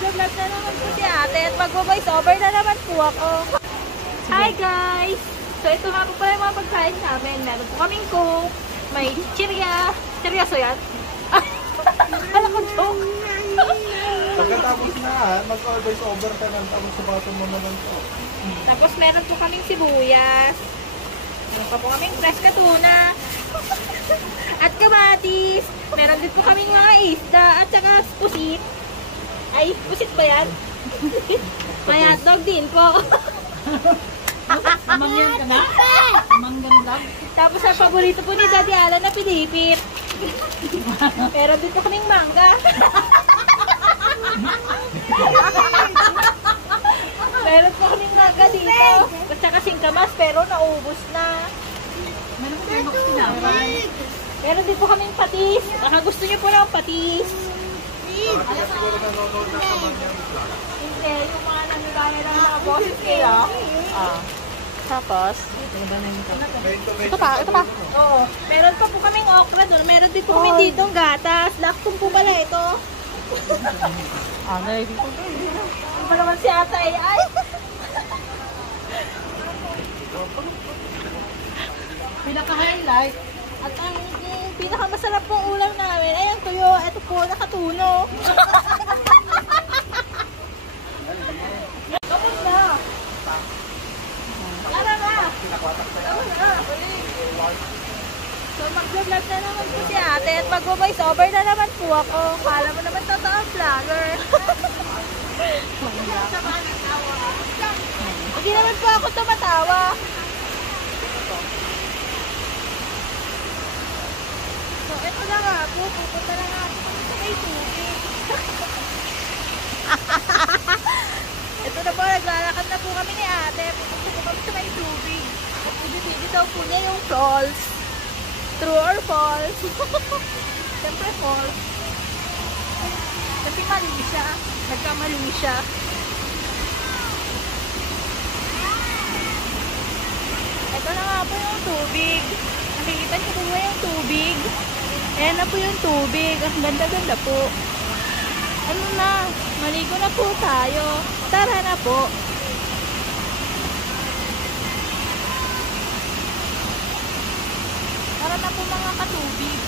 Mag-vlog na naman po si ate at mag-voice over na naman po ako. Hi guys! So ito nga po pala yung mga pagkain namin. Meron po kaming coke, may chirya. Seryoso yan? Alam ko joke. Pagkatapos na, mag-voice over ka lang, tapos subaton mo naman to. Tapos meron po kaming sibuyas. Meron pa po kaming fresh na tuna. At kamatis. Meron din po kaming mga isda at saka pusit. Ay, pusit ba yan? May hotdog din po. Mangyan ka na? Mangyan lang. Tapos ang paborito po ni Daddy Alan na pinipit. Meron din po kaming mangga. Meron po kaming mangga dito. At saka singkamas pero naubos na. Meron ko kayo makasinaman. Meron din po kaming patis. Baka gusto niyo po ng patis. Kaya siguro nanonood na naman yan. Hindi, yung mga nanulaya ng mga boses kayo. Tapos? Ito pa. Oo. Meron pa po kaming okra doon. Meron din po kami ditong gatas. Lactum po pala ito. Anay dito. Ano ba naman si ata ay? Pinaka-highlight. At ang pinakamasarap pong ulam namin ay ang tuyo. Ito po, nakatuno. Tapos na. Tara na. So mag-vlog na naman po si ate at mag-voice over na naman po ako. Kala mo naman totoo ang vlogger. Hindi naman po ako tumatawa. So ito na nga po, pupunta na nga po kami sa may tubig. Ito na po, naglalakad na po kami ni ate. Pupunta po kami sa may tubig. At ibibili daw po niya yung falls. True or false? Siyempre false. Kasi mali siya. Nagkamali siya. Ito na nga po yung tubig. Nakikita niyo po ba yung tubig? Ayan na po yung tubig. Ang ganda-ganda po. Ano na? Maligo na po tayo. Tara na po. Tara na po mga katubig.